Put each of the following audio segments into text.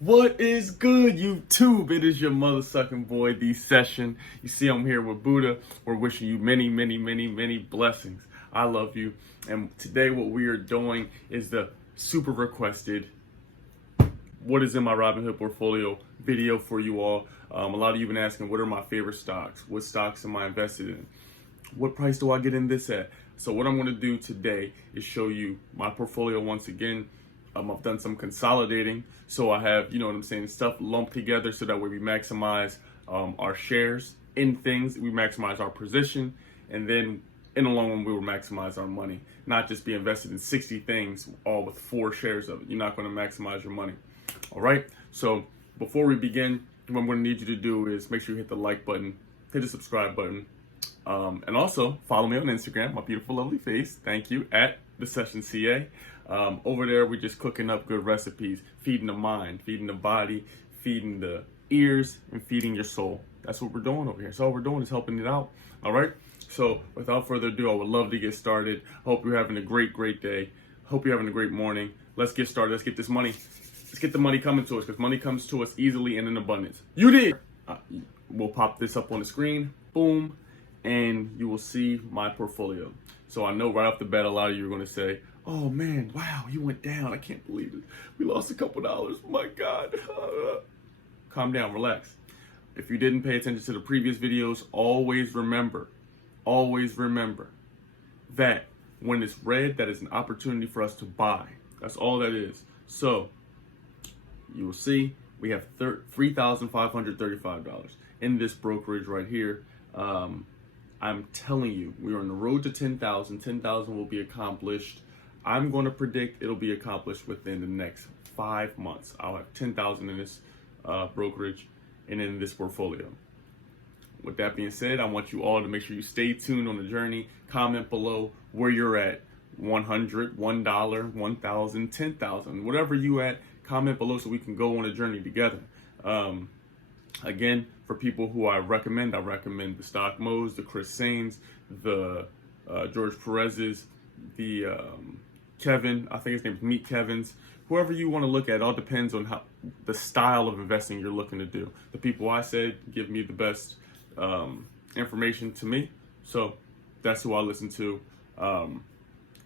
What is good, YouTube? It is your mother sucking boy, 𝙎𝙬𝙬. You see, I'm here with Buddha. We're wishing you many, many, many, many blessings. I love you. And today, what we are doing is the super requested what is in my Robinhood portfolio video for you all. A lot of you have been asking, what are my favorite stocks? What stocks am I invested in? What price do I get in this at? So what I'm going to do today is show you my portfolio once again. I've done some consolidating, so I have, you know what I'm saying, stuff lumped together so that way we maximize our shares in things, we maximize our position, and then in the long run we will maximize our money. Not just be invested in 60 things, all with 4 shares of it. You're not going to maximize your money. All right, so before we begin, what I'm going to need you to do is make sure you hit the like button, hit the subscribe button, and also follow me on Instagram, my beautiful lovely face, thank you, at @𝙎𝙬𝙬 𝘾𝙤𝙤. Over there, we're just cooking up good recipes, feeding the mind, feeding the body, feeding the ears, and feeding your soul. That's what we're doing over here. So all we're doing is helping it out. All right. So without further ado, I would love to get started. Hope you're having a great day. Hope you're having a great morning. Let's get started. Let's get this money. Let's get the money coming to us, because money comes to us easily and in abundance. You did. We'll pop this up on the screen. Boom. And you will see my portfolio. So I know right off the bat, a lot of you are going to say, oh man, wow, you went down. I can't believe it. We lost a couple dollars. My God. Calm down, relax. If you didn't pay attention to the previous videos, always remember that when it's red, that is an opportunity for us to buy. That's all that is. So you will see we have $3,535 in this brokerage right here. I'm telling you, we are on the road to 10,000. 10,000 will be accomplished. I'm going to predict it'll be accomplished within the next 5 months. I'll have 10,000 in this brokerage and in this portfolio. With that being said, I want you all to make sure you stay tuned on the journey. Comment below where you're at. 100, $1, 1,000, 10,000, whatever you at. Comment below so we can go on a journey together. Again, for people who I recommend the Stock Mo's, the Chris Sains, the George Perez's, the Kevin, I think his name is Meet Kevin's. Whoever you want to look at, it all depends on how the style of investing you're looking to do. The people I said give me the best information to me, so that's who I listen to. And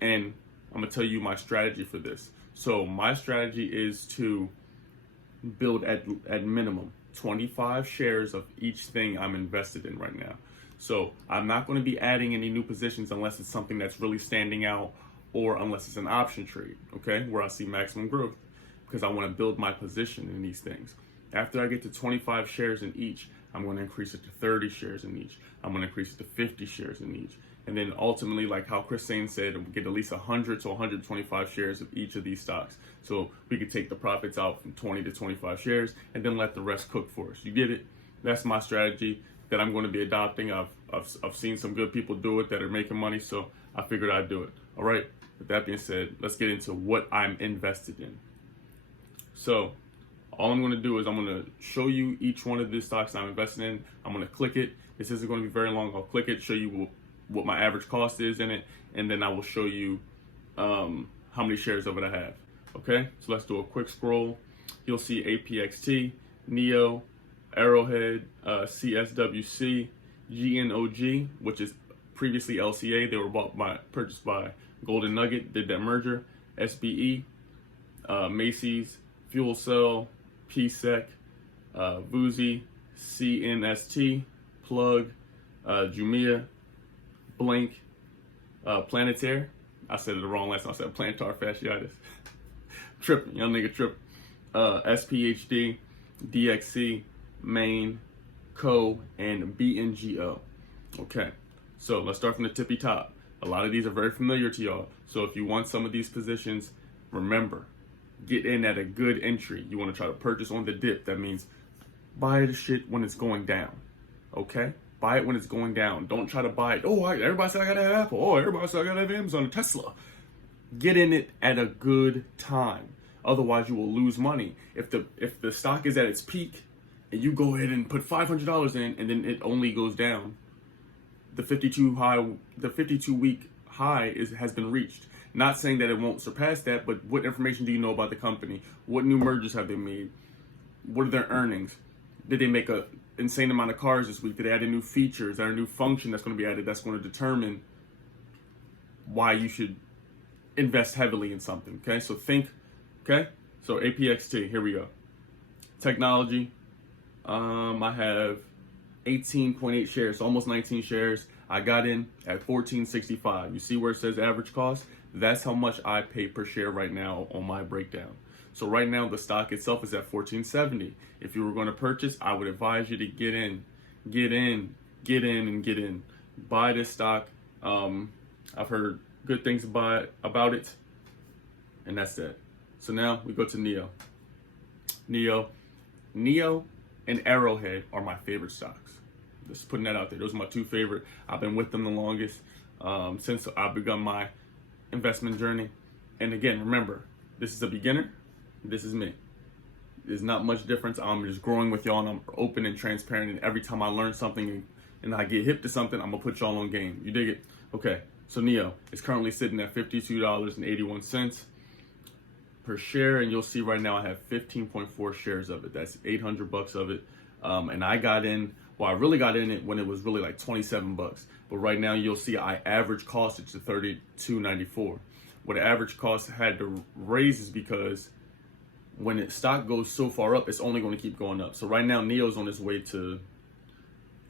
I'm gonna tell you my strategy for this. So my strategy is to build at minimum 25 shares of each thing I'm invested in right now. So I'm not going to be adding any new positions unless it's something that's really standing out, or unless it's an option trade, okay, where I see maximum growth, because I want to build my position in these things. After I get to 25 shares in each, I'm going to increase it to 30 shares in each. I'm going to increase it to 50 shares in each. And then ultimately, like how Chris Sain said, we get at least 100 to 125 shares of each of these stocks. So we could take the profits out from 20 to 25 shares and then let the rest cook for us. You get it? That's my strategy that I'm going to be adopting. I've seen some good people do it that are making money, so I figured I'd do it. All right. With that being said, let's get into what I'm invested in. So all I'm going to do is I'm going to show you each one of the stocks I'm invested in. I'm going to click it. This isn't going to be very long. I'll click it, show you what my average cost is in it, and then I will show you how many shares of it I have. Okay, so let's do a quick scroll. You'll see APXT, NEO, Arrowhead, CSWC, GNOG, which is previously LCA. They were purchased by Golden Nugget, did that merger. SBE, Macy's, Fuel Cell, PSEC, Vuzi, CNST, Plug, Jumia, Blink, Planetaire. I said it wrong last time. I said plantar fasciitis. Tripping, young nigga tripping. SPHD, DXC, Main, Co, and BNGO. Okay, so let's start from the tippy top. A lot of these are very familiar to y'all. So if you want some of these positions, remember, get in at a good entry. You want to try to purchase on the dip. That means buy the shit when it's going down. Okay? Buy it when it's going down. Don't try to buy it. Oh, everybody said I gotta have Apple. Oh, everybody said I gotta have Amazon, Tesla. Get in it at a good time. Otherwise, you will lose money. If the stock is at its peak and you go ahead and put $500 in, and then it only goes down, the 52-week high has been reached. Not saying that it won't surpass that, but what information do you know about the company? What new mergers have they made? What are their earnings? Did they make a insane amount of cars this week? Did they add a new feature? Is there a new function that's going to be added that's going to determine why you should invest heavily in something? Okay, so think. Okay, so APXT. Here we go. Technology. I have 18.8 shares, so almost 19 shares. I got in at $14.65. You see where it says average cost? That's how much I pay per share right now on my breakdown. So right now the stock itself is at $14.70. If you were going to purchase, I would advise you to get in. Buy this stock. I've heard good things about it, and that's it. So now we go to NEO and Arrowhead are my favorite stocks. Just putting that out there. Those are my two favorite. I've been with them the longest since I've begun my investment journey. And again, remember, this is a beginner. This is me. There's not much difference. I'm just growing with y'all, and I'm open and transparent. And every time I learn something and I get hip to something, I'm gonna put y'all on game. You dig it? Okay. So NEO is currently sitting at $52.81 per share, and you'll see right now I have 15.4 shares of it. That's $800 of it, and I got in. Well, I really got in it when it was really like $27, but right now you'll see I average cost it to $32.94. What the average cost had to raise is because when stock goes so far up, it's only going to keep going up. So right now NEO's on its way to,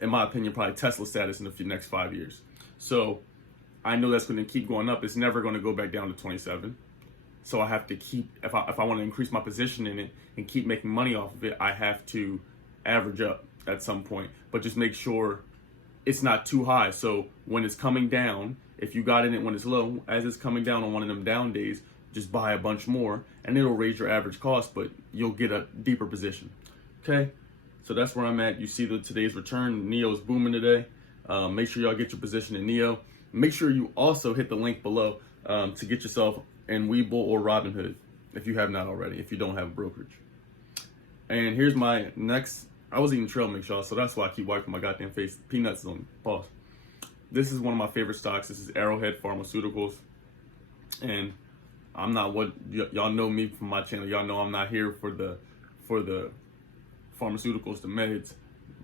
in my opinion, probably Tesla status in the next 5 years. So I know that's going to keep going up. It's never going to go back down to 27. So I have to keep, if I want to increase my position in it and keep making money off of it, I have to average up at some point. But just make sure it's not too high. So when it's coming down, if you got in it when it's low, as it's coming down on one of them down days, just buy a bunch more and it'll raise your average cost, but you'll get a deeper position. Okay, so that's where I'm at. You see today's return. NEO is booming today. Make sure y'all get your position in NEO. Make sure you also hit the link below to get yourself in WeBull or Robinhood if you have not already, if you don't have a brokerage. And here's my next. I was eating trail mix, y'all, so that's why I keep wiping my goddamn face. Peanuts on pause. This is one of my favorite stocks. This is Arrowhead Pharmaceuticals. And I'm not what y'all know me from my channel. Y'all know I'm not here for the pharmaceuticals, the meds.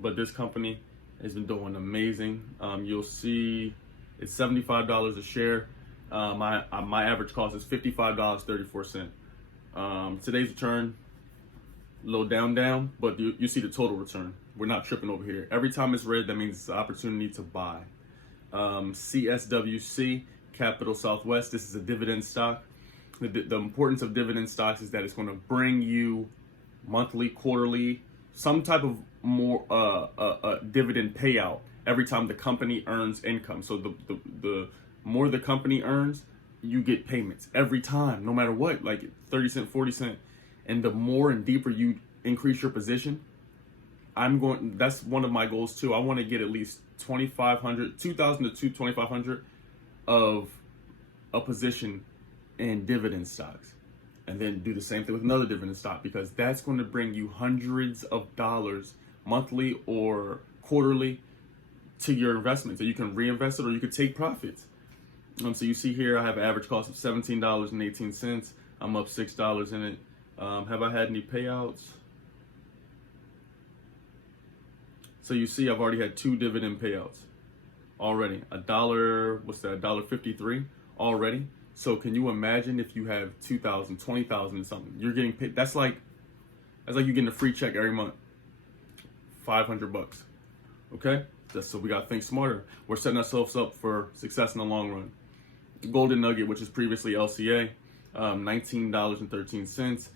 But this company has been doing amazing. You'll see it's $75 a share. My average cost is $55.34. Today's return, a little down, but you see the total return. We're not tripping over here. Every time it's red, that means it's an opportunity to buy. CSWC, Capital Southwest. This is a dividend stock. The importance of dividend stocks is that it's going to bring you monthly, quarterly, some type of more dividend payout every time the company earns income. So the more the company earns, you get payments every time, no matter what, like 30 cent, 40 cent. And the more and deeper you increase your position, that's one of my goals too. I want to get at least 2,000 to 2,500 of a position in dividend stocks, and then do the same thing with another dividend stock, because that's going to bring you hundreds of dollars monthly or quarterly to your investments, that you can reinvest it or you could take profits. So you see here I have an average cost of $17.18. I'm up $6 in it. Have I had any payouts? So you see I've already had 2 dividend payouts already. $1.53 already. So can you imagine if you have 2,000, 20,000 and something? You're getting paid. That's like you're getting a free check every month. $500. Okay? So we got to think smarter. We're setting ourselves up for success in the long run. Golden Nugget, which is previously LCA, $19.13.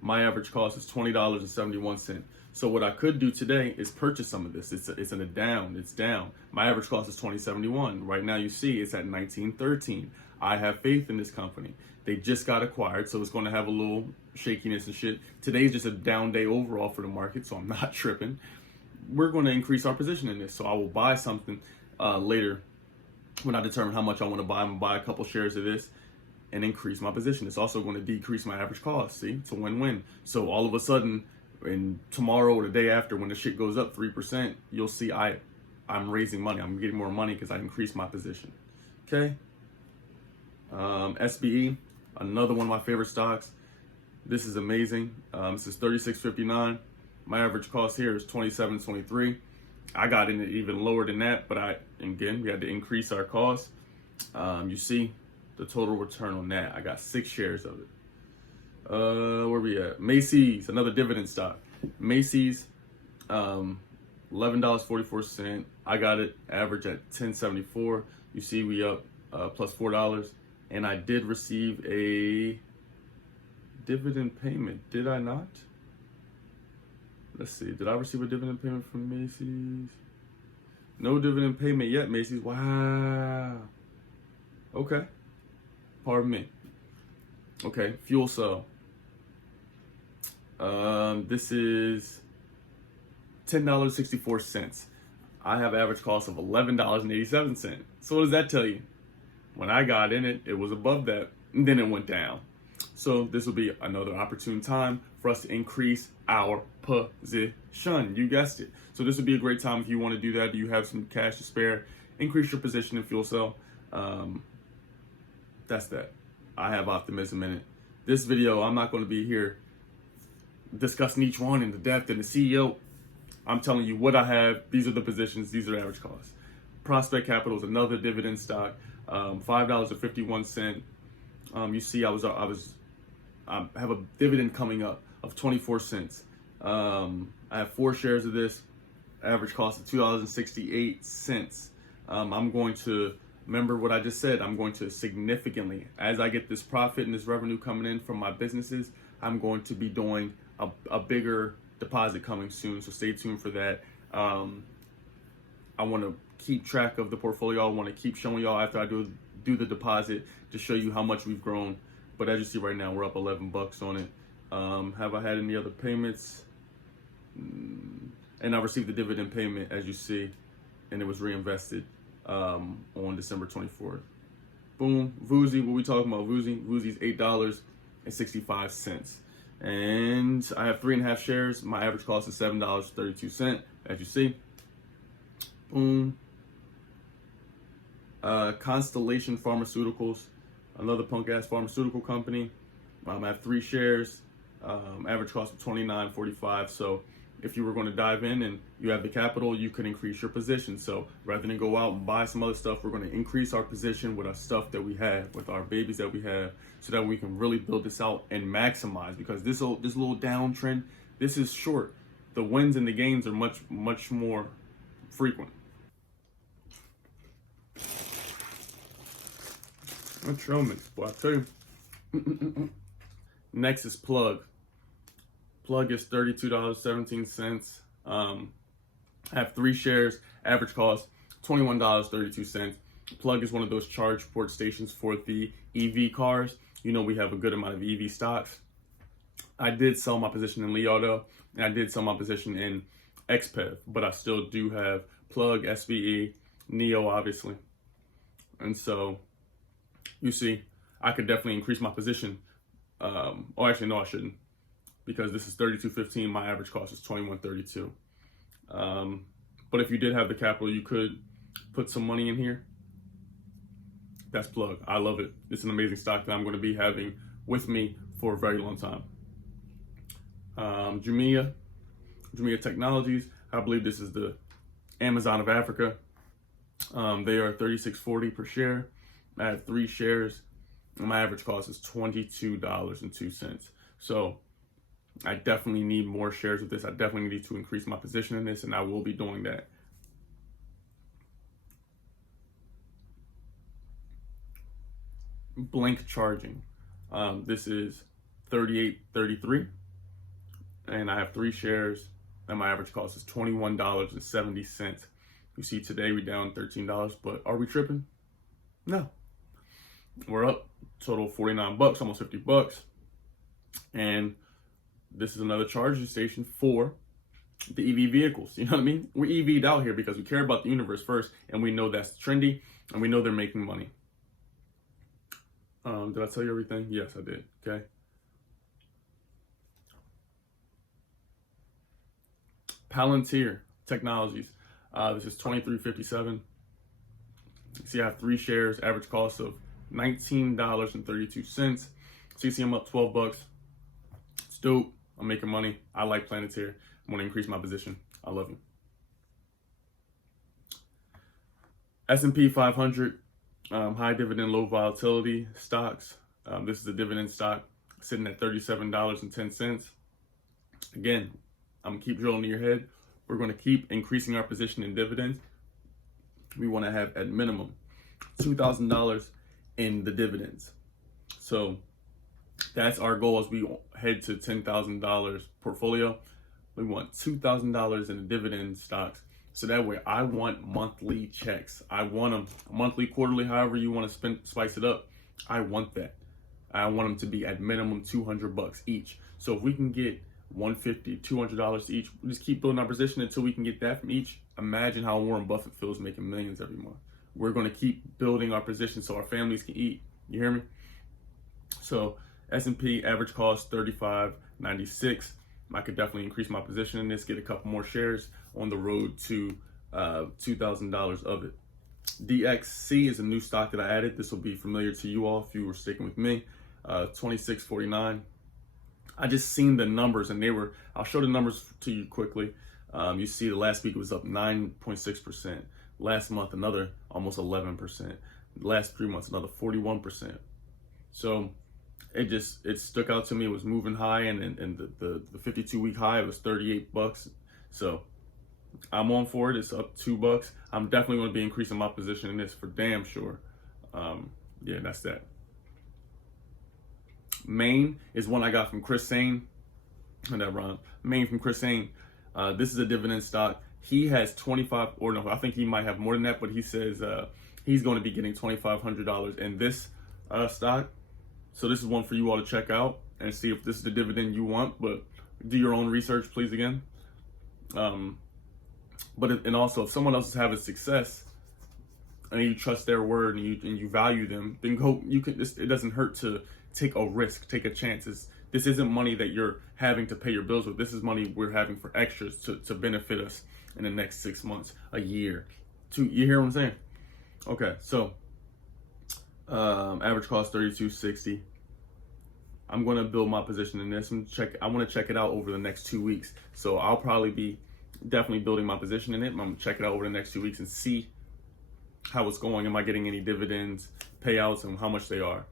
My average cost is $20.71. So what I could do today is purchase some of this. It's in a down. It's down. My average cost is $20.71. Right now you see it's at $19.13. I have faith in this company. They just got acquired, so it's going to have a little shakiness and shit. Today's just a down day overall for the market, so I'm not tripping. We're going to increase our position in this, so I will buy something later when I determine how much I want to buy. I'm going to buy a couple shares of this and increase my position. It's also going to decrease my average cost. See, it's a win-win. So all of a sudden, and tomorrow or the day after, when the shit goes up 3%, you'll see I'm raising money. I'm getting more money because I increased my position. Okay. SBE, another one of my favorite stocks. This is amazing. This is $36.59. My average cost here is $27.23. I got in it even lower than that, but again, we had to increase our costs. You see the total return on that. I got 6 shares of it. Where we at? Macy's, another dividend stock. Macy's, $11.44. I got it average at $10.74. You see we up plus $4, and I did receive a dividend payment. Did I not? Let's see. Did I receive a dividend payment from Macy's? No dividend payment yet, Macy's. Wow. Okay. Pardon me. Okay, fuel cell. This is $10.64. I have average cost of $11.87. So what does that tell you? When I got in it, it was above that, and then it went down. So this will be another opportune time for us to increase our position. You guessed it. So this would be a great time if you want to do that. You have some cash to spare. Increase your position in fuel cell. That's that. I have optimism in it. This video, I'm not going to be here discussing each one in the depth and the CEO. I'm telling you what I have. These are the positions. These are the average costs. Prospect Capital is another dividend stock. $5.51. You see, I have a dividend coming up of 24 cents. I have 4 shares of this. Average cost of $2.68. I'm going to remember what I just said. I'm going to significantly, as I get this profit and this revenue coming in from my businesses, I'm going to be doing a bigger deposit coming soon. So stay tuned for that. I want to keep track of the portfolio. I want to keep showing y'all after I do the deposit to show you how much we've grown. But as you see right now, we're up $11 on it. Have I had any other payments? And I received the dividend payment, as you see, and it was reinvested on December 24th. Boom. Vuzi, what we talking about? Vuzi's $8.65. And I have 3.5 shares. My average cost is $7.32, as you see. Boom. Constellation Pharmaceuticals, another punk ass pharmaceutical company. I have 3 shares. Average cost of $29.45. So if you were going to dive in and you have the capital, you could increase your position. So rather than go out and buy some other stuff, we're going to increase our position with our stuff that we have, with our babies that we have, so that we can really build this out and maximize. Because this little downtrend, this is short. The wins and the gains are much more frequent. Genomics, boy, I tell you. Next is Plug. Plug is $32.17. I have 3 shares. Average cost $21.32. Plug is one of those charge port stations for the EV cars. You know, we have a good amount of EV stocks. I did sell my position in Li Auto, and I did sell my position in XPEV, but I still do have Plug, SVE, NEO, obviously. And so you see, I could definitely increase my position. Oh, actually, no, I shouldn't, because this is $32.15. My average cost is $21.32. But if you did have the capital, you could put some money in here. That's Plug. I love it. It's an amazing stock that I'm going to be having with me for a very long time. 𝙎𝙬𝙬 Technologies. I believe this is the Amazon of Africa. They are $36.40 per share. I have 3 shares, and my average cost is $22.02. So I definitely need more shares of this. I definitely need to increase my position in this, and I will be doing that. Blink Charging. This is $38.33, and I have 3 shares, and my average cost is $21.70. You see, today we down $13, but are we tripping? No. We're up total $49, almost $50. And this is another charging station for the EV vehicles. You know what I mean? We're EV'd out here because we care about the universe first, and we know that's trendy, and we know they're making money. Did I tell you everything? Yes, I did. Okay. Palantir Technologies. This is $23.57. See, I have 3 shares, average cost of $19.32. So you see I'm up $12. It's dope. I'm making money. I like Planetary. I'm going to increase my position. I love you. S&P 500, high dividend, low volatility stocks. This is a dividend stock sitting at $37.10. Again, I'm going to keep drilling in your head. We're going to keep increasing our position in dividends. We want to have at minimum $2,000 in the dividends. So that's our goal as we head to $10,000 portfolio. We want $2,000 in the dividend stocks. So that way I want monthly checks. I want them monthly, quarterly, however you want to spice it up. I want that. I want them to be at minimum $200 each. So if we can get $150, $200 each, we just keep building our position until we can get that from each. Imagine how Warren Buffett feels making millions every month. We're going to keep building our position so our families can eat. You hear me? So S&P average cost $35.96. I could definitely increase my position in this, get a couple more shares on the road to $2,000 of it. DXC is a new stock that I added. This will be familiar to you all if you were sticking with me. 26.49. I just seen the numbers and I'll show the numbers to you quickly. You see the last week it was up 9.6%. Last month, another almost 11%. Last 3 months, another 41%. So it stuck out to me. It was moving high, and the 52-week high, it was $38. So I'm on for it. It's up $2. I'm definitely going to be increasing my position in this for damn sure. Yeah, that's that. Maine is one I got from 𝙎𝙤𝙬. And that rhyme. Maine from 𝙎𝙤𝙬. This is a dividend stock. He has 25, or no, I think he might have more than that, but he says he's going to be getting $2,500 in this stock. So this is one for you all to check out and see if this is the dividend you want, but do your own research, please, again. And also, if someone else is having success and you trust their word and you value them, then go. It doesn't hurt to take a risk, take a chance. This isn't money that you're having to pay your bills with. This is money we're having for extras to benefit us in the next 6 months, a year. You hear what I'm saying? Okay, so average cost $32.60. I'm going to build my position in this and I want to check it out over the next 2 weeks. So I'll probably be definitely building my position in it. I'm going to check it out over the next 2 weeks and see how it's going. Am I getting any dividends, payouts, and how much they are?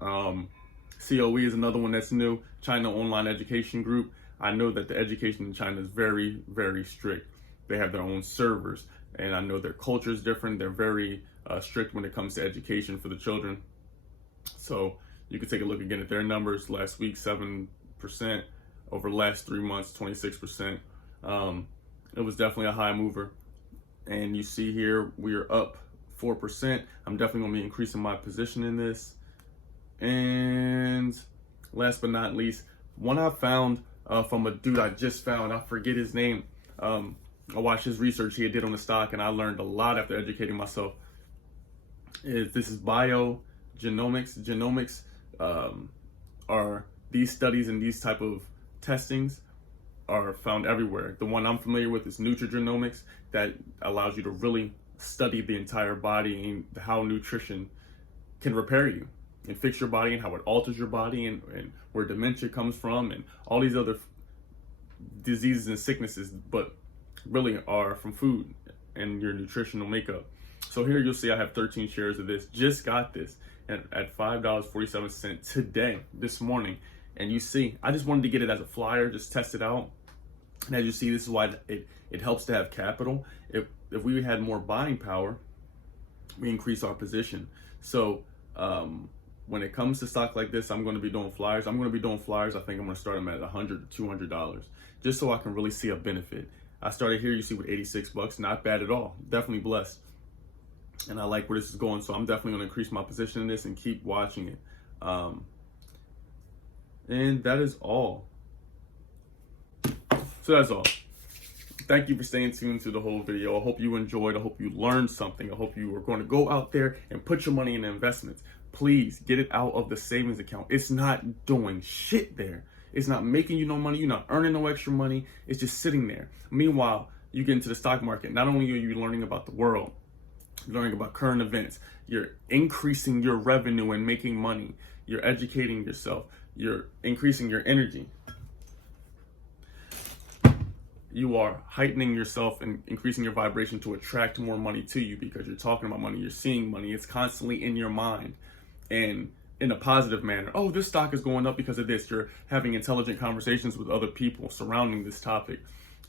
COE is another one that's new. China Online Education Group. I know that the education in China is very, very strict. They have their own servers, and I know their culture is different. They're very strict when it comes to education for the children. So you can take a look again at their numbers. Last week, 7%. Over the last 3 months, 26%. It was definitely a high mover. And you see here, we are up 4%. I'm definitely going to be increasing my position in this. And last but not least, one I found from a dude I just found, I forget his name. I watched his research he did on the stock, and I learned a lot after educating myself. This is genomics. Genomics are these studies and these type of testings are found everywhere. The one I'm familiar with is nutrigenomics, that allows you to really study the entire body and how nutrition can repair you and fix your body and how it alters your body and where dementia comes from and all these other diseases and sicknesses, but really are from food and your nutritional makeup. So here you'll see I have 13 shares of this. Just got this at $5.47 today, this morning. And you see, I just wanted to get it as a flyer, just test it out. And as you see, this is why it helps to have capital. If we had more buying power, we increase our position. So when it comes to stock like this, I'm going to be doing flyers. I think I'm going to start them at $100 to $200, just so I can really see a benefit. I started here, you see, with $86, not bad at all. Definitely blessed. And I like where this is going, so I'm definitely going to increase my position in this and keep watching it. And that is all. So that's all. Thank you for staying tuned to the whole video. I hope you enjoyed. I hope you learned something. I hope you are going to go out there and put your money in investments. Please get it out of the savings account. It's not doing shit there. It's not making you no money. You're not earning no extra money. It's just sitting there. Meanwhile, you get into the stock market. Not only are you learning about the world, you're learning about current events. You're increasing your revenue and making money. You're educating yourself. You're increasing your energy. you are heightening yourself and increasing your vibration to attract more money to you, because you're talking about money, you're seeing money, it's constantly in your mind, and in a positive manner. Oh, this stock is going up because of this. You're having intelligent conversations with other people surrounding this topic.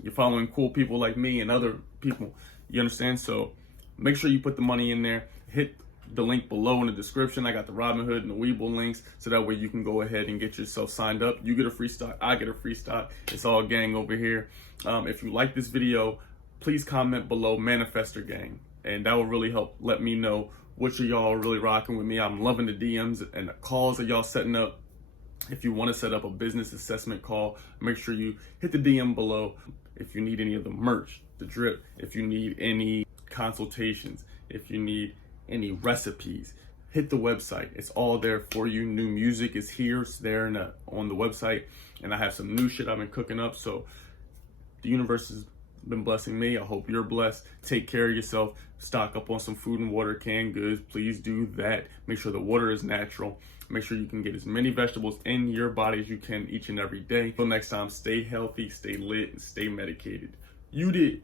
You're following cool people like me and other people. You understand? So make sure you put the money in there. Hit the link below in the description. I got the Robinhood and the WeBull links, so that way you can go ahead and get yourself signed up. You get a free stock, I get a free stock. It's all gang over here. If you like this video, please comment below Manifestor Gang, and that will really help let me know which of y'all are really rocking with me. I'm loving the DMs and the calls that y'all setting up. If you want to set up a business assessment call, make sure you hit the DM below. If you need any of the merch, the drip, if you need any consultations, if you need any recipes, hit the website. It's all there for you. New music is here. It's there on the website. And I have some new shit I've been cooking up. So the universe has been blessing me. I hope you're blessed. Take care of yourself. Stock up on some food and water, canned goods. Please do that. Make sure the water is natural. Make sure you can get as many vegetables in your body as you can each and every day. Until next time, stay healthy, stay lit, and stay medicated. You did.